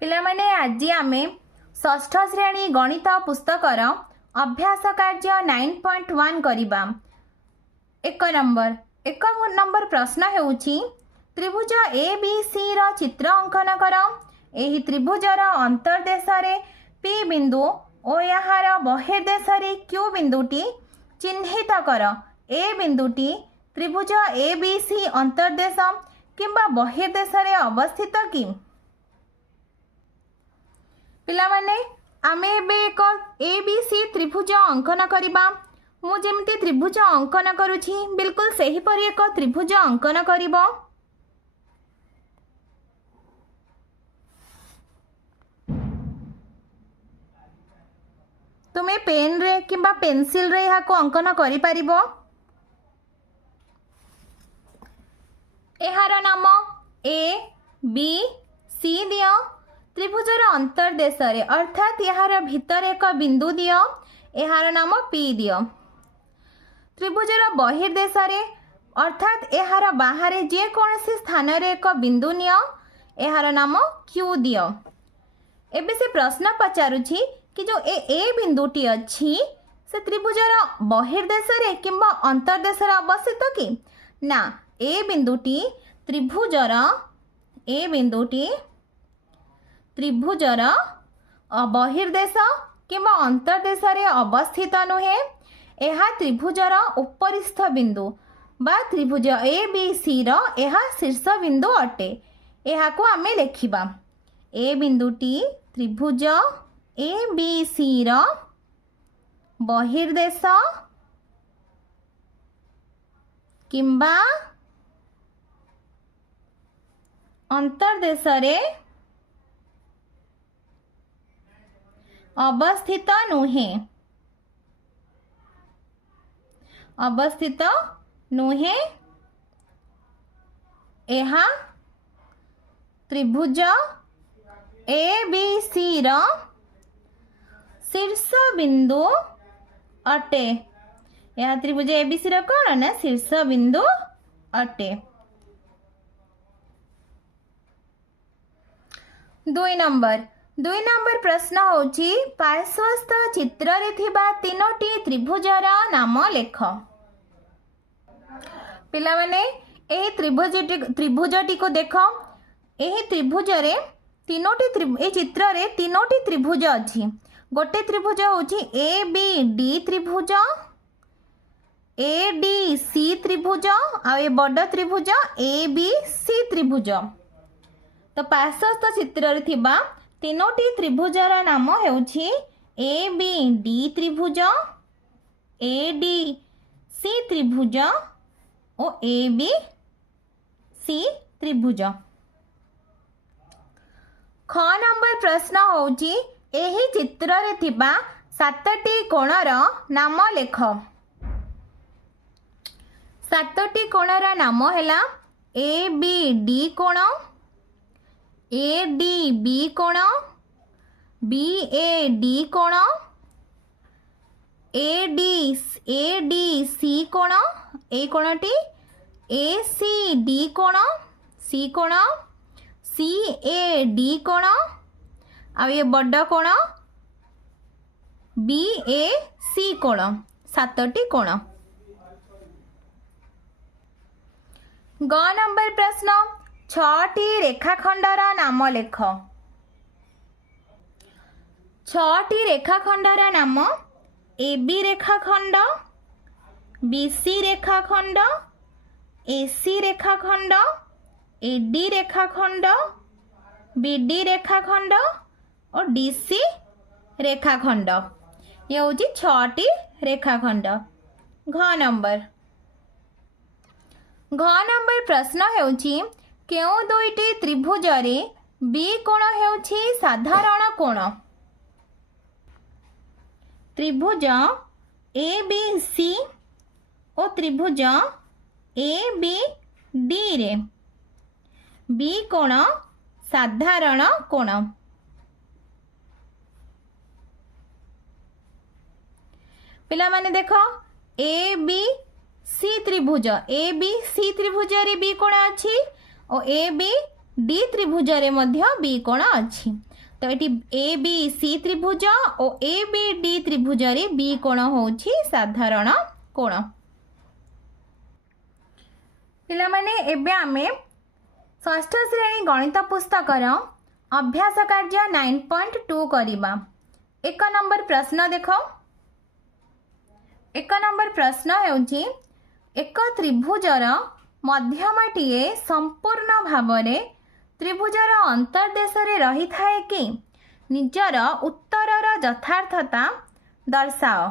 पिला माने आज आमे षष्ठ श्रेणी गणित पुस्तकर अभ्यास कार्य 9.1 करिबा। एक नंबर प्रश्न हेउछि त्रिभुज ए बी सी र चित्र अंकन कर। एही त्रिभुजर अंतर्देश रे पी बिंदु और यार बहिर्देश रे क्यू बिंदुटी चिन्हित कर। ए बिंदुटी त्रिभुज ए बी सी अंतर्देश किंबा बहिर्देश रे अवस्थित कि? पिला माने आमे एबे एक ए बी सी त्रिभुज अंकन करिबा। मु जेमती त्रिभुज अंकन करूछि बिल्कुल सही परि एक त्रिभुज अंकन करिबो। तुमे पेन रे किंबा पेंसिल रे या को अंकन करि परिबो। एहार नाम ए बी सी दियो। त्रिभुजर अंतर्देश रे अर्थात यार भितर एक बिंदु दियो, एहार नाम पी दियो। त्रिभुजर बहिर्देश रे अर्थात यार बाहर जे कौनसी स्थान रे एक बिंदु नियो, एहार नाम क्यू दियो। एबे से प्रश्न पचारुछि कि जो ए बिंदुटी अछि से त्रिभुजर बहिर्देश रे किंबा अंतर्देश रे अवस्थित कि ना? ए बिंदुटी त्रिभुजर बहिर्देश किंबा अंतर्देश रे अवस्थित नुहे। एहा त्रिभुजर उपरिस्थ बिंदु बा त्रिभुज ए बी सी रो एहा शीर्ष बिंदु अटे। एहा को आमे लेखिबा ए बिंदुटी त्रिभुज ए बी सी रो बहिर्देश किंबा अंतर्देश रे अवस्थित नुहे। एहा त्रिभुज ए बी सी रो शीर्ष बिंदु अटे। यह त्रिभुज ए बी सी रो कौन ना शीर्ष बिंदु अटे। 2 नंबर प्रश्न होची पार्श्वस्थ चित्र रे थिबा तीनोटी त्रिभुजर नाम लेख। पिला माने एही त्रिभुजटी को देख। एही त्रिभुज रे ए चित्र रे तीनोटी त्रिभुज अछि। गोटे त्रिभुज होची ए बी डी त्रिभुज, ए डी सी त्रिभुज आ ए बड़ त्रिभुज ए बी सी त्रिभुज। तो पार्श्वस्थ चित्र रे थिबा तीनोटी त्रिभुजर नाम हेउछि ए बी डी त्रिभुज, ए डी सी त्रिभुज और ए बी सी त्रिभुज। ख नंबर प्रश्न होउछि एही चित्र रे थिबा 7टी कोणर नाम लेख। 7टी कोणर नाम हैला ए बी डी कोण, ए डी बी कोण, बी ए डी कोण, ए डी सी कोण, ए कोणटी ए सी डी कोण, सी कोण, सी ए डी कोण आ ये बड़ कोण बी ए सी कोण। 7टी कोण। ग नंबर प्रश्न 6टी रेखाखंडर नाम लेख। 6टी रेखाखंडर नाम ए बी रेखाखंड, बी सी रेखाखंड, ए सी रेखाखंड, ए डी रेखाखंड, बी डी रेखाखंड और डी सी रेखाखंड। ये होची 6टी रेखाखंड। घ नंबर प्रश्न हेउची केउ दुईटी त्रिभुज रे बी कोण हेउची साधारण कोण? त्रिभुज ए बी सी और त्रिभुज ए बी डी रे बी कोण साधारण कोण। पिला माने देखो ए बी सी त्रिभुज, ए बी सी त्रिभुज रे बी कोण अछि और ए बी डी त्रिभुज रे मध्य बी कोण अछि। तो ये ए बी सी त्रिभुज और ए बी डी त्रिभुज रे बी कोण होउछि साधारण कोण। पिला माने एबे आमे षष्ठ श्रेणी गणित पुस्तकर अभ्यास कार्य 9.2 करिबा। एक नंबर प्रश्न देख। एक नंबर प्रश्न हेउछि एक त्रिभुजर मध्यमाटीए संपूर्ण भावरे त्रिभुजर अंतर्देश रही थाए कि निजर उत्तरर यथार्थता दर्शाओ।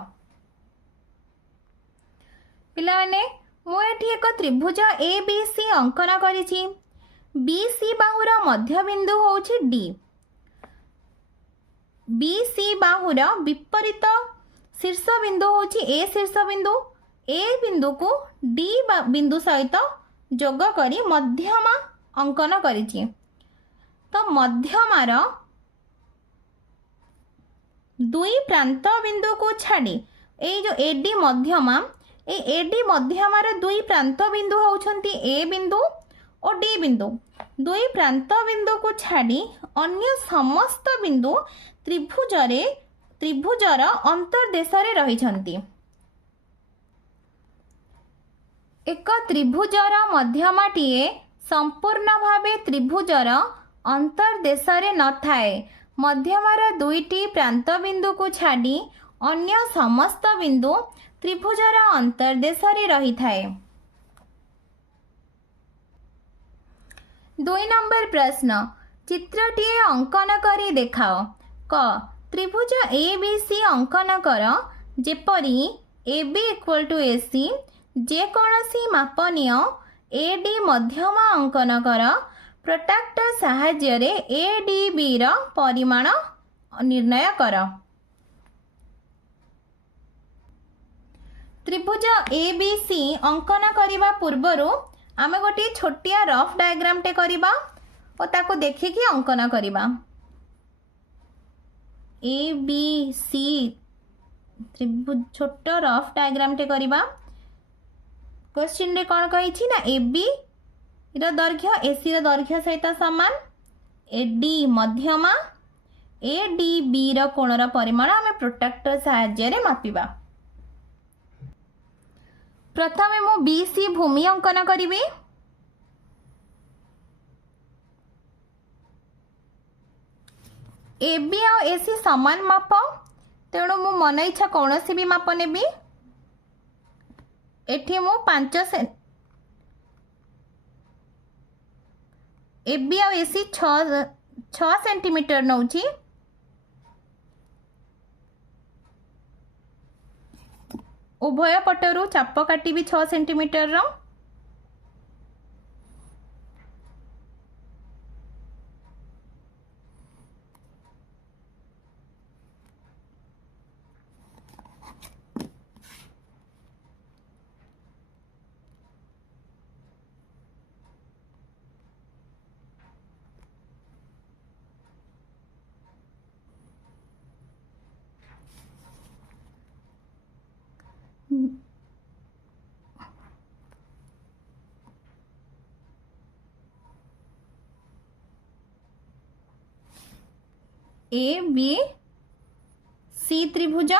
पिला माने मु एठी एक त्रिभुज ए बी सी अंकन करिछि। बी सी बाहुर मध्य बिंदु होउछि डी। बी सी बाहुर विपरीत शीर्ष बिंदु होउछि ए शीर्ष बिंदु। ए बिंदु को डी बिंदु सहित जोग करी मध्यमा अंकन करिछि। तो मध्यमार दुई प्रांत बिंदु को छाड़ी ए जो एडी मध्यमा ए एडी मध्यमार दुई प्रांत बिंदु होउछंती ए बिंदु और डी बिंदु। दुई प्रांत बिंदु को छाड़ी अन्य समस्त बिंदु त्रिभुजर अंतर्देश रहिछंती। एक त्रिभुजर मध्यमाटीए संपूर्ण भावे त्रिभुजर अंतर्देश न थाए। मध्यमार दुईटी प्रांत बिंदु को छाड़ी अन्य समस्त बिंदु त्रिभुजर अंतर्देश रही थाए। 2 नंबर प्रश्न चित्रटीए अंकन करी देखाओ। क त्रिभुज ए बी सी अंकन कर जेपरी ए बी इक्वल टू ए सी। जेकोसी मापनीय ए डी मध्यमा अंकन कर। प्रोट्रैक्टर साहाय्य रे ए डी बी र परिमाण निर्णय कर। त्रिभुज ए बी सी अंकन करिबा पूर्वरु आमे गोटे छोटिया रफ डायग्राम टे करिबा और ताको देखिकी अंकन करिबा। ए बी सी त्रिभुज छोट रफ डायग्राम टे करिबा। क्वेश्चन रे कौन कही ना ए बी रो दैर्घ्य ए सी रो दैर्घ्य सहित समान। ए डी मध्यमा ए डी बी रो कोणर परिमाण आमे प्रोट्रैक्टर साहाय्य रे मापिबा। प्रथमे मु बी सी भूमि अंकन करिबी। ए बी और ए सी समान माप तेणु मु मन इच्छा कौन सी भी माप नेबी। एठी मु 5 ए बी और ए सी 6 सेंटीमीटर नौची। उभय पटरु चाप काटिबी 6 centimetre row. A B C त्रिभुज।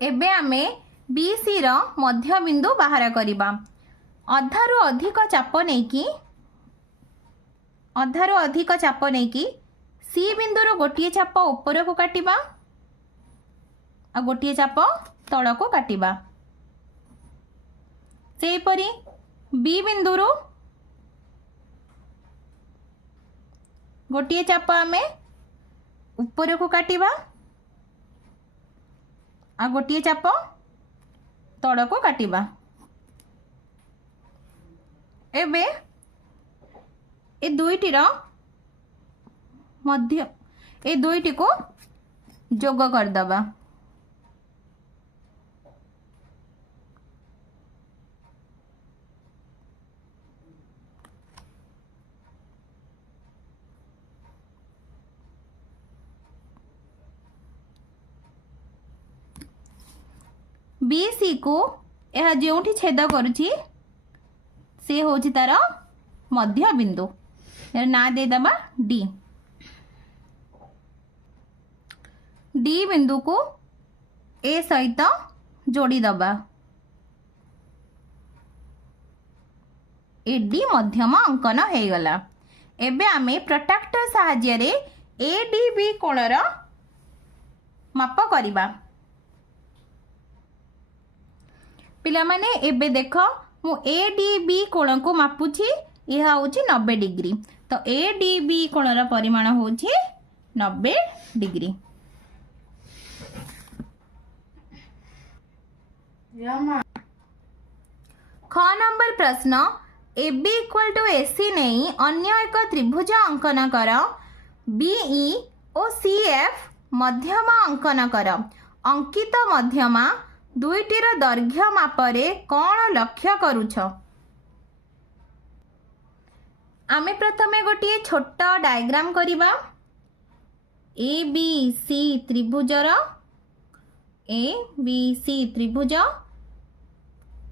एबे आमे बी सी रो मध्य बिंदु बाहर करिबा। अधारु अधिक चाप नेकी सी बिंदु रो गोटिए चाप ऊपर को काटिबा आ गोटिए चाप तळ को काटिबा। सेपरी बी बिंदु रो गोटिए चाप आमे ऊपर को काटिबा आ गोटिए चाप तळ को काटिबा। एबे ए दुईटी रो मध्य ए दुईटी को जोग कर दबा। बी सी को यह जो छेद करुछि से होछि तार मध्य बिंदु। यार ना दे दबा डी। डी बिंदु को ए सहित जोड़ी दबा। ए डी मध्यम अंकन हो गला। एबे आमे प्रोट्रैक्टर सहाय्य रे ए डी बी कोणर माप करिबा। पिला माने एबे देख मु ए डी बी कोण को मापुची, यह होची 90 डिग्री। तो ए डी बी कोणर परिमाण होची 90 डिग्री। ख नंबर प्रश्न ए बी इक्वल टू ए सी नहीं अन्य एक त्रिभुज अंकन कर। बीई और सी एफ मध्यम अंकन कर। अंकित मध्यमा दुईटीर दैर्घ्य मापरे कौन लक्ष्य करुछ? आमे प्रथमे गोटे छोट डायग्राम करिबा। A B C त्रिभुजर A B C त्रिभुज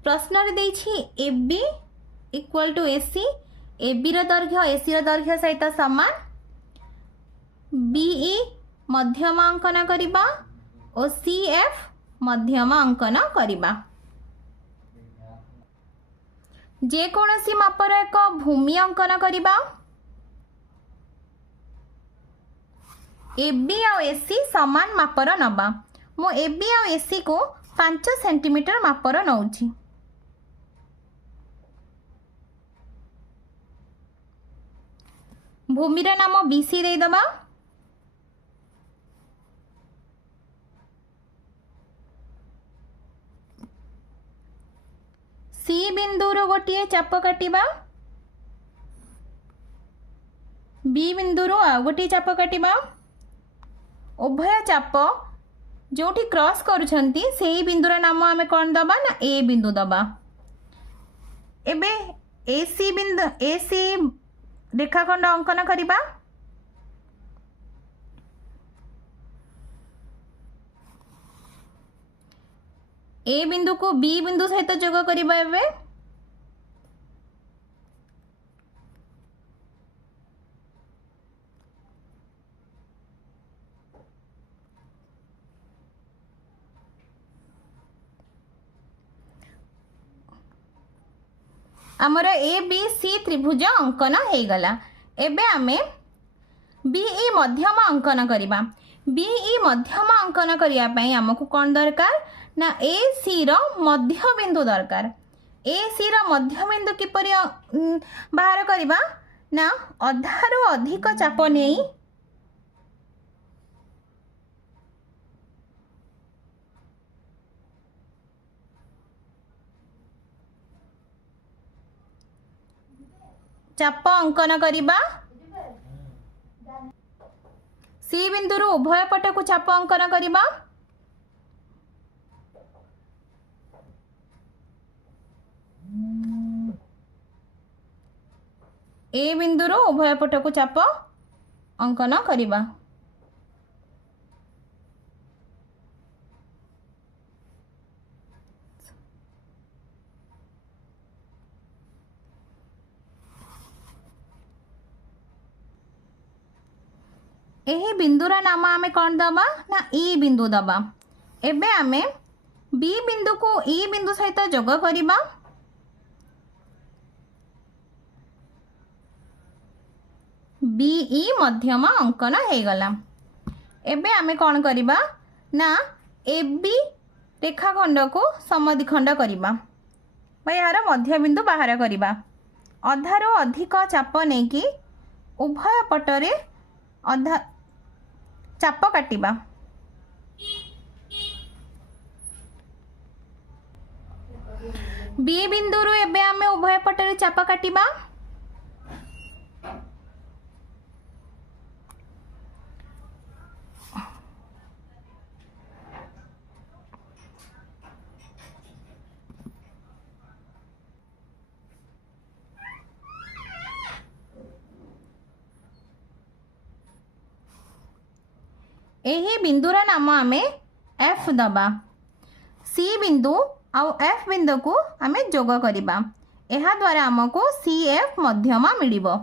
प्रश्न रे देछि A B equal to A C. A B रो दैर्घ्य ए सी रो दैर्घ्य सहित समान। बीई मध्यम अंकन करिबा और सी एफ मध्यम अंकन करिबा। जे कोनोसी मापर एक भूमि अंकन करिबा। ए बी और ए सी समान मापर नबा। मो ए बी और ए सी को 5 सेंटीमीटर मापर नउछि। भूमि रा नाम बीसी दे दबा। सी बिंदु रो गोटे चाप काटिबा। बी बिंदु रो आ गोटे चाप काटिबा। उभय चाप जोठी क्रॉस करूछंती सेही बिंदुर नाम आमे कोन दबा ना ए बिंदु दबा। एबे एसी बिंदु एसी रेखाखंड अंकन करिबा। ए बिंदु को बी बिंदु सहित जोग करिबा। एबे आमर ए बी सी त्रिभुज अंकन हो गला। एबे आमे बीई मध्यम अंकन करिबा। बीई मध्यम अंकन करिया पई हमकु कोन दरकार ना ए सी रो मध्य बिंदु दरकार। ए सी रो मध्य बिंदु किपरि बाहर करिबा ना अधारो अधिक चाप नेई चाप अंकन करिबा। सी बिंदु रु उभय पट को चाप अंकन करिबा। ए बिंदु रु उभय पट को चाप अंकन करिबा। एही बिंदुर नाम आमे कौन दबा ना ई बिंदु दबा। एबे आमे बी बिंदु को ई बिंदु सहित जोग करिबा। बीई मध्यम अंकन हो गला। एबे आमे कौन करिबा ना ए बी रेखाखंड को समद्विखंड करिबा बा यार मध्य बिंदु बाहर करिबा। अधारो अधिक चाप नहीं कि उभय पटरे अधा चाप काटिबा। बी बिंदु रु एबे आमे उभय पटरे चाप काटिबा। एही बिंदुर नाम आमे एफ दबा। सी बिंदु आउ एफ बिंदु को आमे जोग करिबा। एहा द्वारा हमको सी एफ मध्यमा मिलिबो।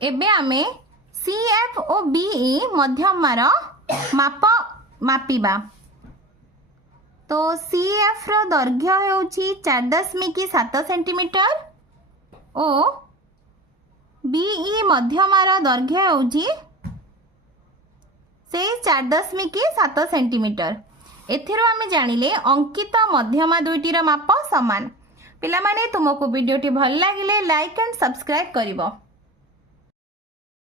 एबे आमे CF और BE मध्यमार माप मापिबा। तो CF रो दैर्घ्य हेउची 4.7 सेंटीमीटर और BE मध्यमार दैर्घ्य हेउची से 4.7 सेंटीमीटर। एथिरो आमे जानिले अंकित मध्यमा दुईटीर माप समान। पिला माने तुमको वीडियोटी भल लागिले लाइक एंड सब्सक्राइब करिवो।